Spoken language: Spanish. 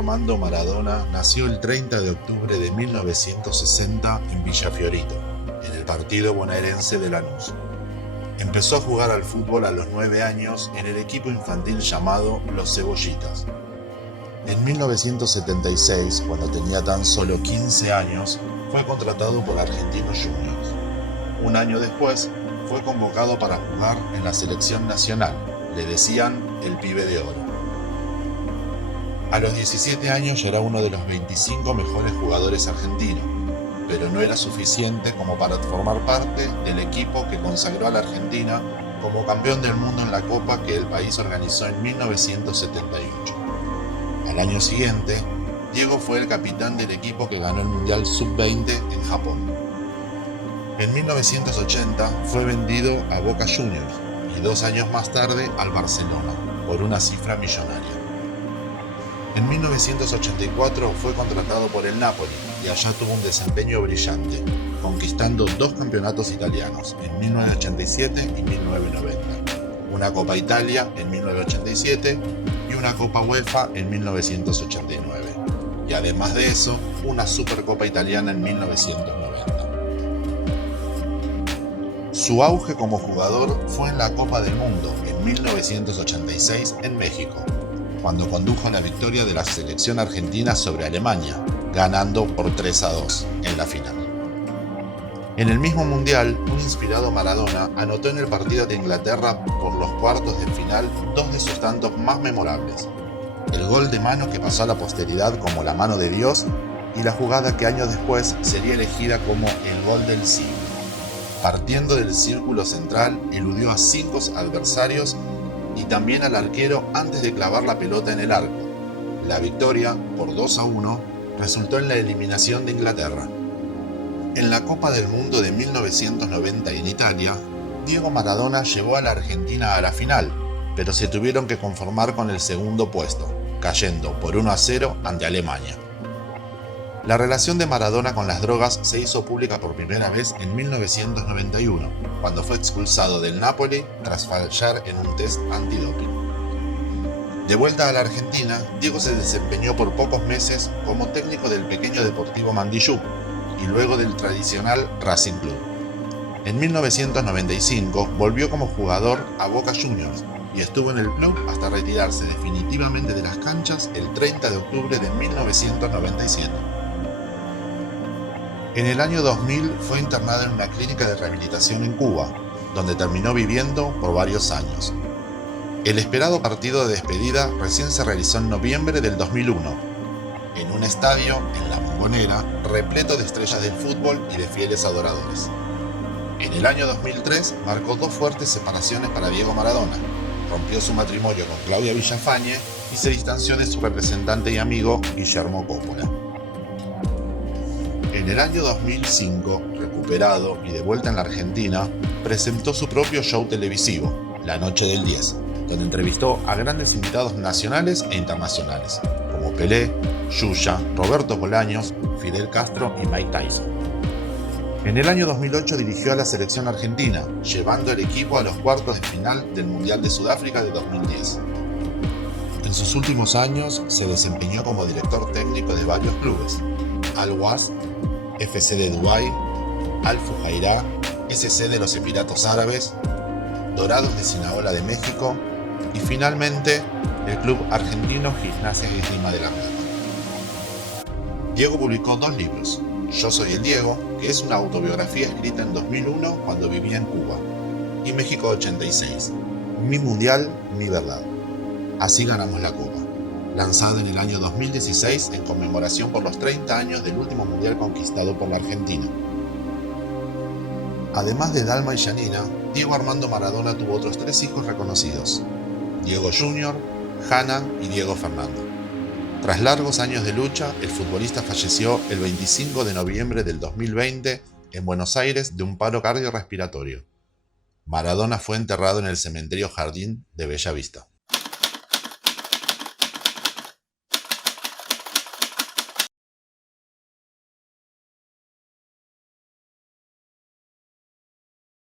Armando Maradona nació el 30 de octubre de 1960 en Villa Fiorito, en el partido bonaerense de Lanús. Empezó a jugar al fútbol a los 9 años en el equipo infantil llamado Los Cebollitas. En 1976, cuando tenía tan solo 15 años, fue contratado por Argentinos Juniors. Un año después, fue convocado para jugar en la selección nacional. Le decían el pibe de oro. A los 17 años ya era uno de los 25 mejores jugadores argentinos, pero no era suficiente como para formar parte del equipo que consagró a la Argentina como campeón del mundo en la Copa que el país organizó en 1978. Al año siguiente, Diego fue el capitán del equipo que ganó el Mundial Sub-20 en Japón. En 1980 fue vendido a Boca Juniors y 2 años más tarde al Barcelona por una cifra millonaria. En 1984 fue contratado por el Napoli y allá tuvo un desempeño brillante, conquistando 2 campeonatos italianos en 1987 y 1990, una Copa Italia en 1987 y una Copa UEFA en 1989, y además de eso, una Supercopa Italiana en 1990. Su auge como jugador fue en la Copa del Mundo en 1986 en México, cuando condujo la victoria de la selección argentina sobre Alemania, ganando por 3-2 en la final. En el mismo mundial, un inspirado Maradona anotó en el partido de Inglaterra por los cuartos de final 2 de sus tantos más memorables: el gol de mano que pasó a la posteridad como la mano de Dios y la jugada que años después sería elegida como el gol del siglo. Partiendo del círculo central, eludió a 5 adversarios y también al arquero antes de clavar la pelota en el arco. La victoria, por 2-1, resultó en la eliminación de Inglaterra. En la Copa del Mundo de 1990 en Italia, Diego Maradona llevó a la Argentina a la final, pero se tuvieron que conformar con el segundo puesto, cayendo por 1-0 ante Alemania. La relación de Maradona con las drogas se hizo pública por primera vez en 1991, cuando fue expulsado del Napoli tras fallar en un test antidoping. De vuelta a la Argentina, Diego se desempeñó por pocos meses como técnico del pequeño Deportivo Mandillú y luego del tradicional Racing Club. En 1995 volvió como jugador a Boca Juniors y estuvo en el club hasta retirarse definitivamente de las canchas el 30 de octubre de 1997. En el año 2000 fue internado en una clínica de rehabilitación en Cuba, donde terminó viviendo por varios años. El esperado partido de despedida recién se realizó en noviembre del 2001, en un estadio en La Bombonera repleto de estrellas del fútbol y de fieles adoradores. En el año 2003 marcó 2 fuertes separaciones para Diego Maradona, rompió su matrimonio con Claudia Villafañe y se distanció de su representante y amigo Guillermo Coppola. En el año 2005, recuperado y de vuelta en la Argentina, presentó su propio show televisivo, La Noche del 10, donde entrevistó a grandes invitados nacionales e internacionales, como Pelé, Yuya, Roberto Bolaños, Fidel Castro y Mike Tyson. En el año 2008 dirigió a la selección argentina, llevando el equipo a los cuartos de final del Mundial de Sudáfrica de 2010. En sus últimos años se desempeñó como director técnico de varios clubes: Al-Wasl, FC de Dubái, Al-Fujairah, SC de los Emiratos Árabes, Dorados de Sinaola de México y finalmente el club argentino Gimnasia y Esgrima de La Plata. Diego publicó 2 libros: Yo soy el Diego, que es una autobiografía escrita en 2001 cuando vivía en Cuba, y México 86, Mi Mundial, Mi Verdad. Así ganamos la Copa, lanzada en el año 2016 en conmemoración por los 30 años del último mundial conquistado por la Argentina. Además de Dalma y Janina, Diego Armando Maradona tuvo otros 3 hijos reconocidos: Diego Jr., Hanna y Diego Fernando. Tras largos años de lucha, el futbolista falleció el 25 de noviembre del 2020 en Buenos Aires de un paro cardiorrespiratorio. Maradona fue enterrado en el cementerio Jardín de Bella Vista.